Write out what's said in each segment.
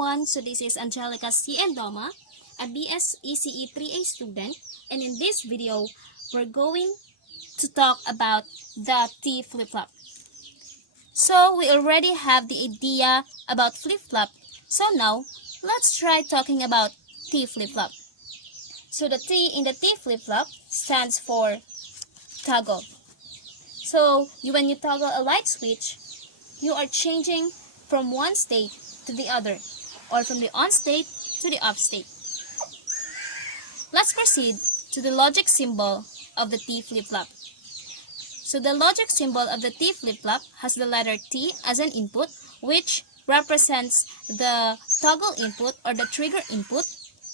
everyone, so this is Angelica C. Endoma, a BS ECE 3A student, and in this video, we're going to talk about the T flip-flop. So we already have the idea about flip-flop, so now let's try talking about T flip-flop. So the T in the T flip-flop stands for toggle. So when you toggle a light switch, you are changing from one state to the other, or from the on state to the off state. Let's proceed to the logic symbol of the T flip-flop. So the logic symbol of the T flip-flop has the letter T as an input, which represents the toggle input or the trigger input,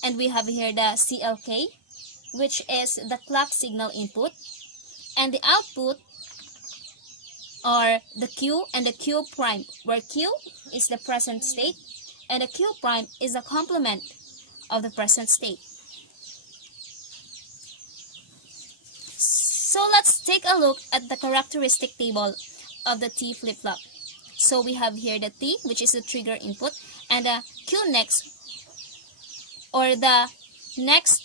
and we have here the CLK, which is the clock signal input, and the output are the Q and the Q prime, where Q is the present state and the Q prime is the complement of the present state. So let's take a look at the characteristic table of the T flip-flop. So we have here the T, which is the trigger input, and the Q next, or the next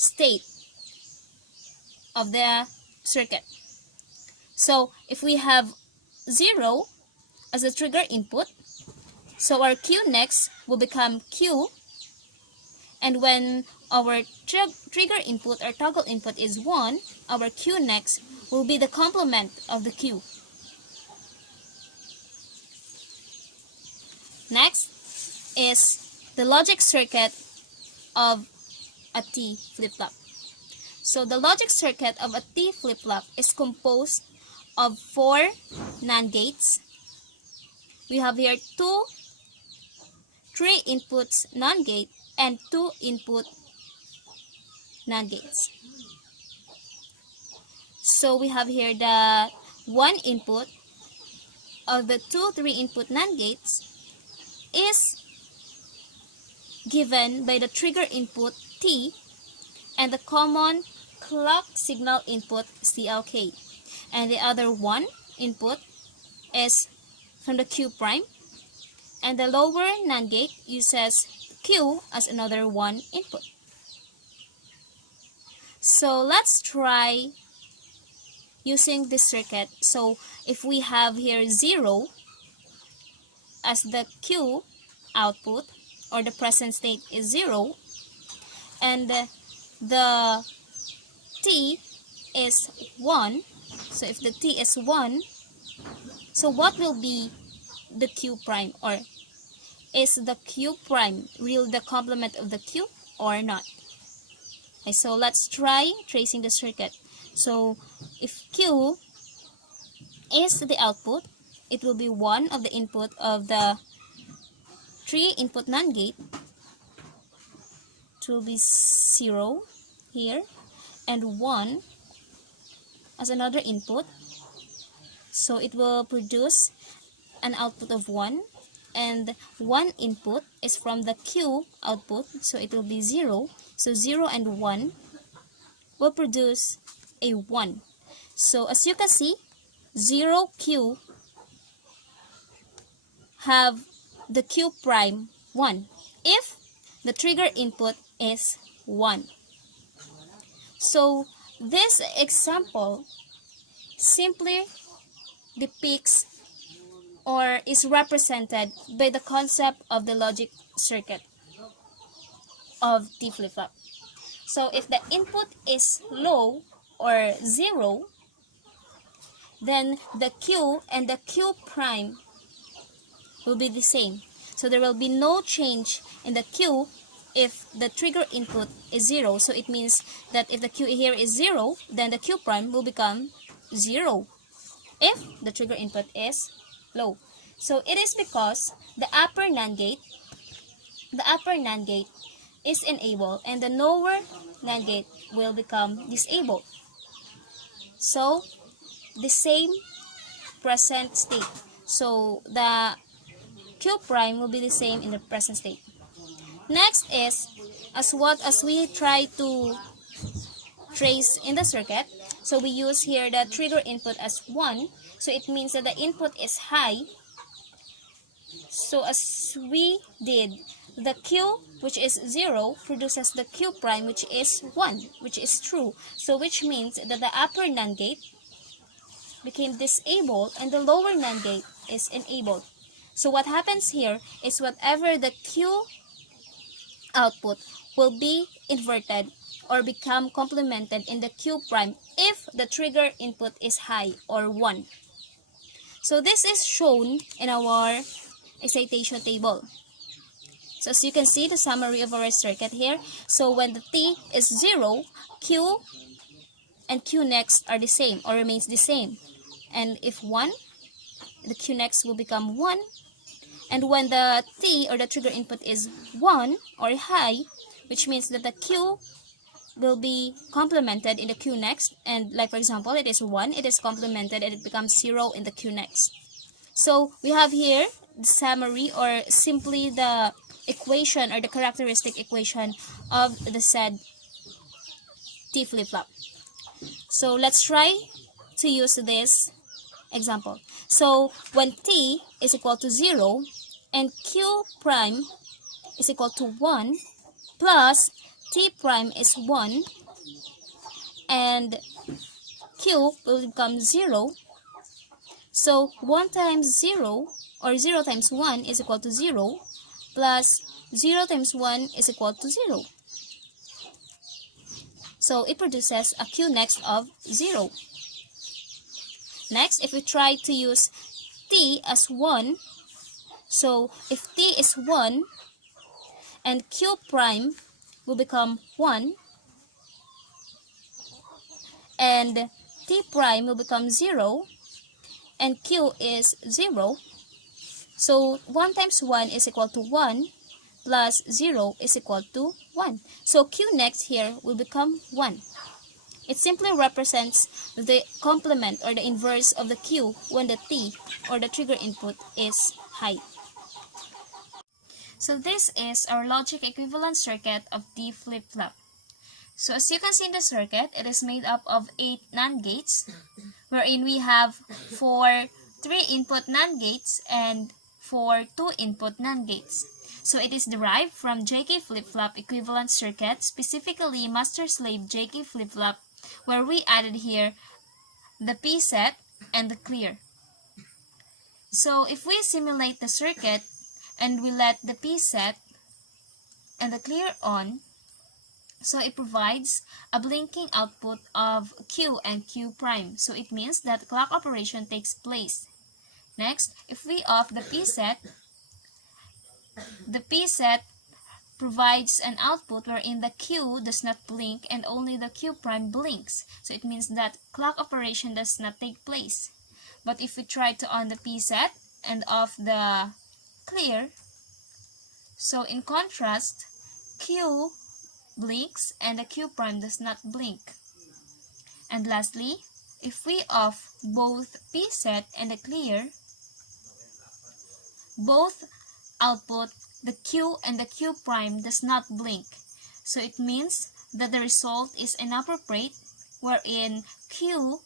state of the circuit. So if we have 0 as a trigger input, so our Q next will become Q, and when our trigger input or toggle input is 1, our Q next will be the complement of the Q. Next is the logic circuit of a T flip-flop. So the logic circuit of a T flip-flop is composed of 4 NAND gates. We have here 3 inputs NAND gate and 2 input NAND gates. So we have here the 1 input of the 3 input NAND gates is given by the trigger input T and the common clock signal input CLK. And the other 1 input is from the Q prime, and the lower NAND gate uses Q as another 1 input. So let's try using this circuit. So if we have here 0 as the Q output, or the present state is 0, and the T is 1, so if the T is 1, so what will be the Q prime, or is the Q prime really the complement of the Q or not? Okay, so let's try tracing the circuit. So if Q is the output, it will be 1 of the input of the 3 input NAND gate. It will be 0 here, and 1 as another input, so it will produce an output of 1, and 1 input is from the Q output, so it will be 0. So 0 and 1 will produce a 1. So as you can see, 0Q have the Q prime 1 if the trigger input is 1. So this example simply depicts or is represented by the concept of the logic circuit of T flip-flop. So if the input is low or 0, then the Q and the Q prime will be the same. So there will be no change in the Q if the trigger input is 0. So it means that if the Q here is 0, then the Q prime will become 0 if the trigger input is low. So it is because the upper NAND gate is enabled and the lower NAND gate will become disabled. So the same present state. So the Q prime will be the same in the present state. Next is as we try to trace in the circuit. So we use here the trigger input as 1. So it means that the input is high So as we did, the Q, which is 0, produces the Q prime, which is 1, which is true. So which means that the upper NAND gate became disabled and the lower NAND gate is enabled. So what happens here is whatever the Q output will be inverted or become complemented in the Q prime if the trigger input is high or 1. So this is shown in our excitation table. So as you can see, the summary of our circuit here. So when the T is 0, Q and Q next are the same or remains the same. And if 1, the Q next will become 1. And when the T or the trigger input is 1 or high, which means that the Q will be complemented in the Q next. And like for example, it is 1, it is complemented and it becomes 0 in the Q next. So we have here the summary or simply the equation or the characteristic equation of the said T flip-flop. So let's try to use this example. So when T is equal to 0 and Q prime is equal to 1 plus T prime is 1 and Q will become 0. So 1 times 0 or 0 times 1 is equal to 0 plus 0 times 1 is equal to 0. So it produces a Q next of 0. Next, if we try to use T as 1, so if T is 1 and Q prime will become 1 and T prime will become 0 and Q is 0. So 1 times 1 is equal to 1 plus 0 is equal to 1. So Q next here will become 1. It simply represents the complement or the inverse of the Q when the T or the trigger input is high. So this is our logic equivalent circuit of T flip-flop. So as you can see in the circuit, it is made up of 8 NAND gates, wherein we have 4 3-input NAND gates and 4 2-input NAND gates. So it is derived from JK flip-flop equivalent circuit, specifically master-slave JK flip-flop, where we added here the P set and the clear. So if we simulate the circuit and we let the P set and the clear on, so it provides a blinking output of Q and Q prime. So it means that clock operation takes place. Next, if we off the P set provides an output wherein the Q does not blink and only the Q prime blinks. So it means that clock operation does not take place. But if we try to on the P set and off the clear, so in contrast, Q blinks and the Q prime does not blink. And lastly, if we off both P set and the clear, both output, the Q and the Q prime does not blink. So it means that the result is inappropriate, wherein Q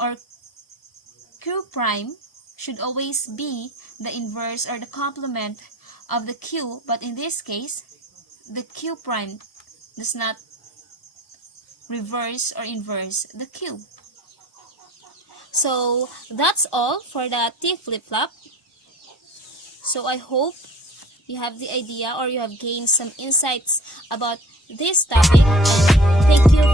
or Q prime should always be the inverse or the complement of the Q, but in this case, the Q prime does not reverse or inverse the Q. So that's all for the T flip-flop. So I hope you have the idea or you have gained some insights about this topic. And thank you